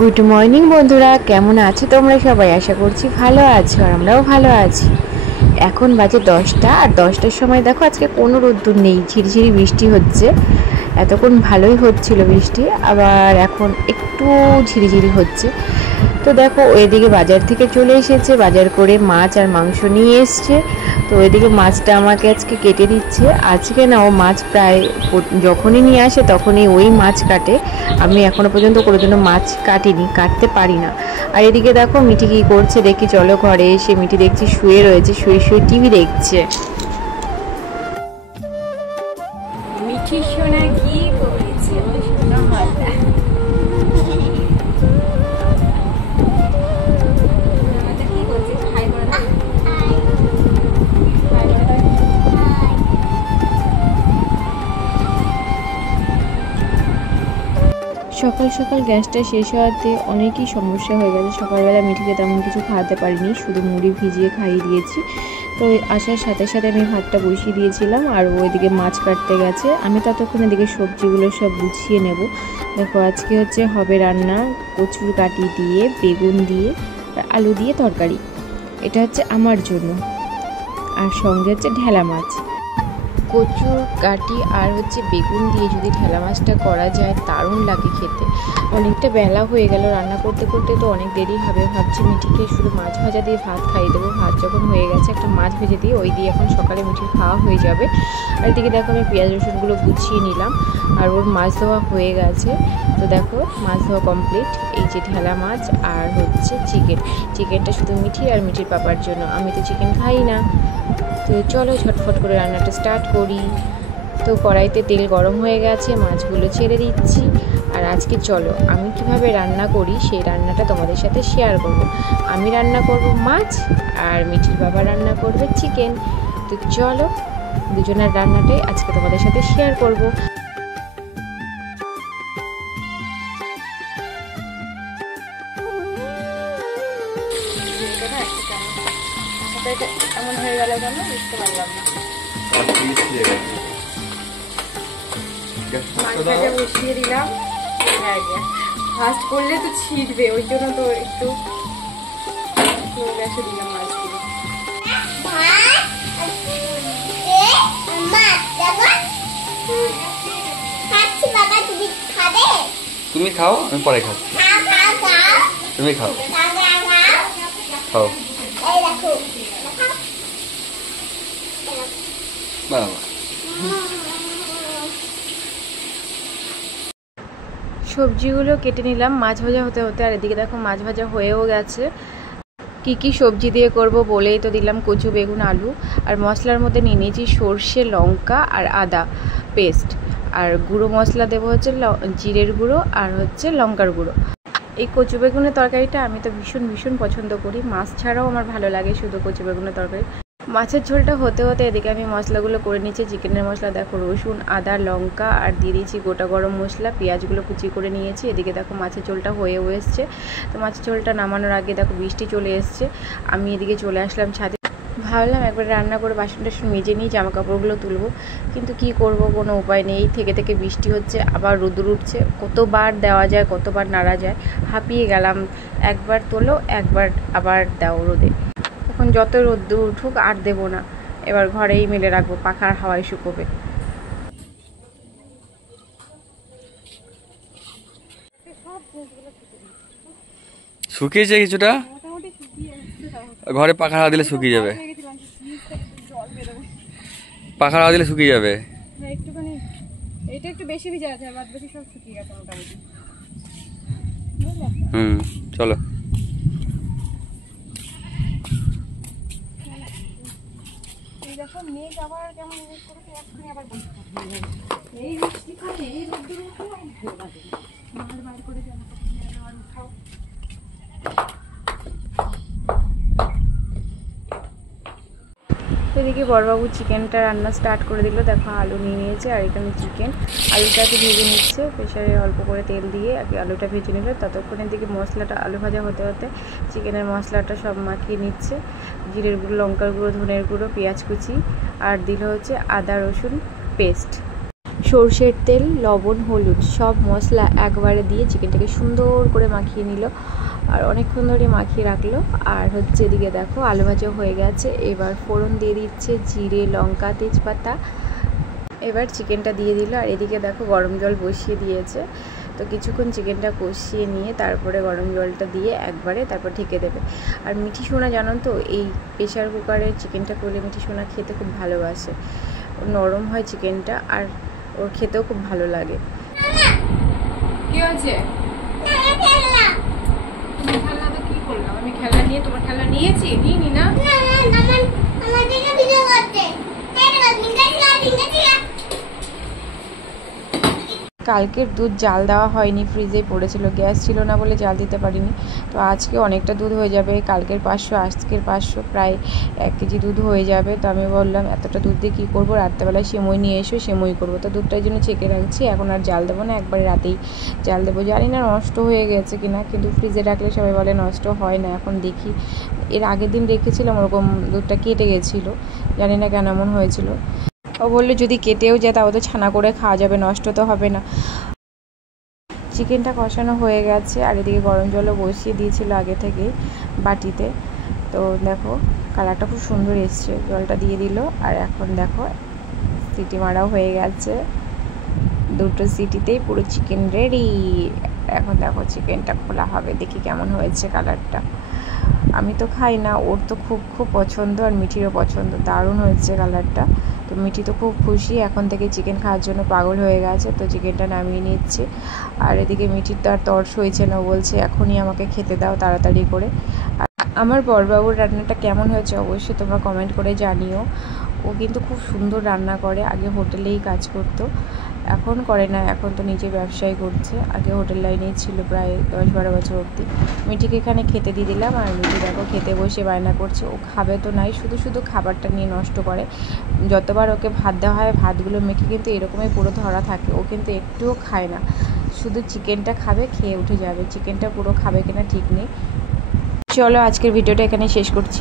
Good morning বন্ধুরা, কেমন আছো তোমরা সবাই? আশা করছি ভালো আছো আর আমরাও ভালো আছি। এখন বাজে 10টা, আর 10টার সময় দেখো আজকে কোনো রোদ্দুর নেই, ঝিরিঝিরি বৃষ্টি হচ্ছে। এতক্ষণ ভালোই হচ্ছিল বৃষ্টি, আবার এখন একটু ঝিরিঝিরি হচ্ছে। তো দেখো ওইদিকে বাজার থেকে চলে এসেছে, বাজার করে মাছ আর মাংস নিয়ে এসছে। তো ওইদিকে মাছটা আমাকে আজকে কেটে দিচ্ছে। আজকে না, ও মাছ প্রায় যখনই নিয়ে আসে তখনই ওই মাছ কাটে। আমি এখনো পর্যন্ত কোনোদিনও মাছ কাটিনি, কাটতে পারি না। আর এদিকে দেখো মিঠি কী করছে দেখি, চলো ঘরে এসে। মিঠি দেখছি শুয়ে রয়েছে, শুয়ে শুয়ে টিভি দেখছে। মিঠি সোনা কি করেছে? সোনা মাথা সকাল সকাল গ্যাসটা শেষ হওয়াতে অনেকই সমস্যা হয়ে গেছে। সকালবেলা মিঠিকে তেমন কিছু খাওয়াতে পারিনি, শুধু মুড়ি ভিজিয়ে খাইয়ে দিয়েছি। তো আসার সাথে সাথে আমি ভাতটা বসিয়ে দিয়েছিলাম, আর ওইদিকে মাছ কাটতে গেছে। আমি ততক্ষণ এদিকে সবজিগুলো সব গুছিয়ে নেব। দেখো আজকে হবে রান্না কচুর কাটি দিয়ে, বেগুন দিয়ে, আলু দিয়ে তরকারি। এটা হচ্ছে আমার জন্য। আর সঙ্গে হচ্ছে ঢেলা মাছ। কচুর কাটি আর বেগুন দিয়ে যদি ঢেলা মাছটা করা যায়, দারুণ লাগে খেতে। অনেকটা বেলা হয়ে গেল, রান্না করতে করতে তো অনেক দেরি হবে। ভাবছি মিঠিকে শুধু মাছ ভাজা দিয়ে ভাত খাইয়ে দেবো। ভাত যখন হয়ে গেছে, একটা মাছ ভেজে দিয়ে ওই দিয়ে এখন সকালে মিঠির খাওয়া হয়ে যাবে। আর এদিকে দেখো আমি পেঁয়াজ রসুনগুলো গুছিয়ে নিলাম, আর ওর মাছ ধোয়া হয়ে গেছে। তো দেখো মাছ ধোয়া কমপ্লিট। এই যে ঢেলা মাছ আর চিকেনটা শুধু মিঠি আর মিঠির পাপার জন্য, আমি তো চিকেন খাই না। তো চলো ঝটফট করে রান্নাটা স্টার্ট করি। তো কড়াইতে তেল গরম হয়ে গেছে, মাছগুলো ছেড়ে দিচ্ছি। আর আজকে চলো আমি কিভাবে রান্না করি সেই রান্নাটা তোমাদের সাথে শেয়ার করব। আমি রান্না করব মাছ, আর মিঠির বাবা রান্না করবে চিকেন। তো চলো দুজনের রান্নাটাই আজকে তোমাদের সাথে শেয়ার করব। এমন হয়ে গেল কেন বুঝতে পারলাম না। মাছটাকে বসিয়ে দিলাম। ফার্স্ট করলে তো ছিটবে, ওই জন্য তো একটু গ্যাসে দিলাম মাছগুলো। তুমি খাও, আমি পরে খাচ্ছি। তুমি খাও খাও। সবজিগুলো কেটে নিলাম মাছ ভাজা হতে হতে। আর এদিকে দেখো মাছ ভাজা হয়েও গেছে। কি সবজি দিয়ে করব বলেই তো দিলাম কচু, বেগুন, আলু। আর মশলার মধ্যে নিয়ে নিয়েছি সর্ষে, লঙ্কা আর আদা পেস্ট। আর গুঁড়ো মশলা দেবো জিরের গুঁড়ো আর লঙ্কার গুঁড়ো। এই কচু বেগুনের তরকারিটা আমি তো ভীষণ পছন্দ করি। মাছ ছাড়াও আমার ভালো লাগে শুধু কচু বেগুনের তরকারি। মাছের ঝোলটা হতে হতে এদিকে আমি মশলাগুলো করে নিচ্ছি। চিকেনের মশলা দেখো, রসুন, আদা, লঙ্কা আর দিয়ে দিয়েছি গোটা গরম মশলা। পেঁয়াজগুলো কুচি করে নিয়েছি। এদিকে দেখো মাছের ঝোলটা হয়েও এসছে। তো মাছের ঝোলটা নামানোর আগে দেখো বৃষ্টি চলে এসছে। আমি এদিকে চলে আসলাম ছাদে। ভাবলাম একবার রান্না করে বাসন টাসন মেজে নিয়ে জামা কাপড়গুলো তুলবো, কিন্তু কি করব, কোনো উপায় নেই। থেকে বৃষ্টি হচ্ছে, আবার রোদ্দুর উঠছে। কতবার দেওয়া যায়, কতবার নাড়া যায়, হাঁপিয়ে গেলাম। একবার তোলো, একবার আবার দাও রোদে। এখন যত রোদ্দুর উঠুক আর দেবো না, এবার ঘরেই মেলে রাখবো, পাখার হাওয়ায় শুকোবে। শুকিয়েছে কিছুটা, ঘরে পাখার হাওয়া দিলে শুকিয়ে যাবে। পাখার হাওয়া দিলে শুকিয়ে যাবে। একটুখানি এটা একটু বেশি ভিজা আছে, বাদ বাকি সব শুকিয়ে গেছে মোটামুটি। চলো। দেখো মেঘ আবার কেমন করেছে, এক্ষুনি আবার বসে থাকবে। এই বৃষ্টি করে এই রোদ্দুর উঠে ভালো লাগে না। বার করে জামা কাপড় উঠাও। এদিকে বড়বাবু চিকেনটা রান্না স্টার্ট করে দিল। দেখো আলু নিয়ে নিয়েছে, আর এখানে চিকেন। আলুটাকে ভেজে নিচ্ছে প্রেশারে, অল্প করে তেল দিয়ে আগে আলুটা ভেজে নিল। ততক্ষণের দিকে মশলাটা, আলু ভাজা হতে হতে চিকেনের মশলাটা সব মাখিয়ে নিচ্ছে। জিরের গুঁড়ো, লঙ্কার গুঁড়ো, ধনের গুঁড়ো, পেঁয়াজ কুচি, আর দিল আদা রসুন পেস্ট। সর্ষের তেল, লবণ, হলুদ সব মশলা একবারে দিয়ে চিকেনটাকে সুন্দর করে মাখিয়ে নিল আর অনেকক্ষণ ধরে মাখিয়ে রাখলো। আর হচ্ছে এদিকে দেখো আলু ভাজা হয়ে গেছে। এবার ফোড়ন দিয়ে দিচ্ছে জিরে, লঙ্কা, তেজপাতা। এবার চিকেনটা দিয়ে দিল আর এদিকে দেখো গরম জল বসিয়ে দিয়েছে। তো কিছুক্ষণ চিকেনটা কষিয়ে নিয়ে তারপরে গরম জলটা দিয়ে একবারে তারপর ঢেকে দেবে। আর মিঠি সোনা জানো তো এই প্রেশার কুকারের চিকেনটা করলে মিঠি সোনা খেতে খুব ভালোবাসে। নরম হয় চিকেনটা আর ওর খেতেও খুব ভালো লাগে। কি হয়েছে? খেলনা কি করলাম আমি? খেলনা নিয়ে তোমার খেলনা নিয়েছি? নিইনি না। কালকের দুধ জাল দেওয়া হয়নি, ফ্রিজেই পড়েছিল, গ্যাস ছিল না বলে জাল দিতে পারিনি। তো আজকে অনেকটা দুধ হয়ে যাবে, কালকের 500 আজকের 500, প্রায় 1 কেজি দুধ হয়ে যাবে। তো আমি বললাম এতটা দুধ দিয়ে কী করবো, রাত্রেবেলায় সেমই নিয়ে এসো, সেমই করবো। তো দুধটার জন্য ছেঁকে রাখছি, এখন আর জাল দেবো না, একবারে রাতেই জাল দেবো। জানি না নষ্ট হয়ে গেছে কিনা, কিন্তু ফ্রিজে রাখলে সবাই বলে নষ্ট হয় না। এখন দেখি, এর আগের দিন রেখেছিলাম ওরকম দুধটা কেটে গেছিলো, জানি না কেন এমন হয়েছিল। ও বললো যদি কেটেও যায় তাও তো ছানা করে খাওয়া যাবে, নষ্ট তো হবে না। চিকেনটা কষানো হয়ে গেছে আর এদিকে গরম জলও বসিয়ে দিয়েছিল আগে থেকে বাটিতে। তো দেখো কালারটা খুব সুন্দর এসছে, জলটা দিয়ে দিল। আর এখন দেখো সিটি মারাও হয়ে গেছে, 2টো সিটিতেই পুরো চিকেন রেডি। এখন দেখো চিকেনটা খোলা হবে, দেখি কেমন হয়েছে কালারটা। আমি তো খাই না, ওর তো খুব খুব পছন্দ আর মিঠিরও পছন্দ, দারুণ হয়েছে কালারটা। তো মিঠি তো খুব খুশি, এখন থেকে চিকেন খাওয়ার জন্য পাগল হয়ে গেছে। তো চিকেনটা নামিয়ে নিচ্ছে আর এদিকে মিঠির তো আর তর্স হয়েছে না, বলছে এখনই আমাকে খেতে দাও তাড়াতাড়ি করে। আর আমার বড়বাবুর রান্নাটা কেমন হয়েছে অবশ্যই তোমরা কমেন্ট করে জানিও। ও কিন্তু খুব সুন্দর রান্না করে, আগে হোটেলেই কাজ করতো, এখন করে না, এখন তো নিজে ব্যবসায় করছে। আগে হোটেল লাইনেই ছিল প্রায় 10-12 বছর অবধি। মিঠিকে এখানে খেতে দিয়ে দিলাম আর মিঠি দেখো খেতে বসে বায়না করছে। ও খাবে তো নাই, শুধু শুধু খাবারটা নিয়ে নষ্ট করে। যতবার ওকে ভাত দেওয়া হয় ভাতগুলো মেখে কিন্তু এরকমই পুরো ধরা থাকে, ও কিন্তু একটুও খায় না, শুধু চিকেনটা খাবে, খেয়ে উঠে যাবে। চিকেনটা পুরো খাবে কিনা ঠিক নেই। চলো আজকের ভিডিওটা এখানে শেষ করছি।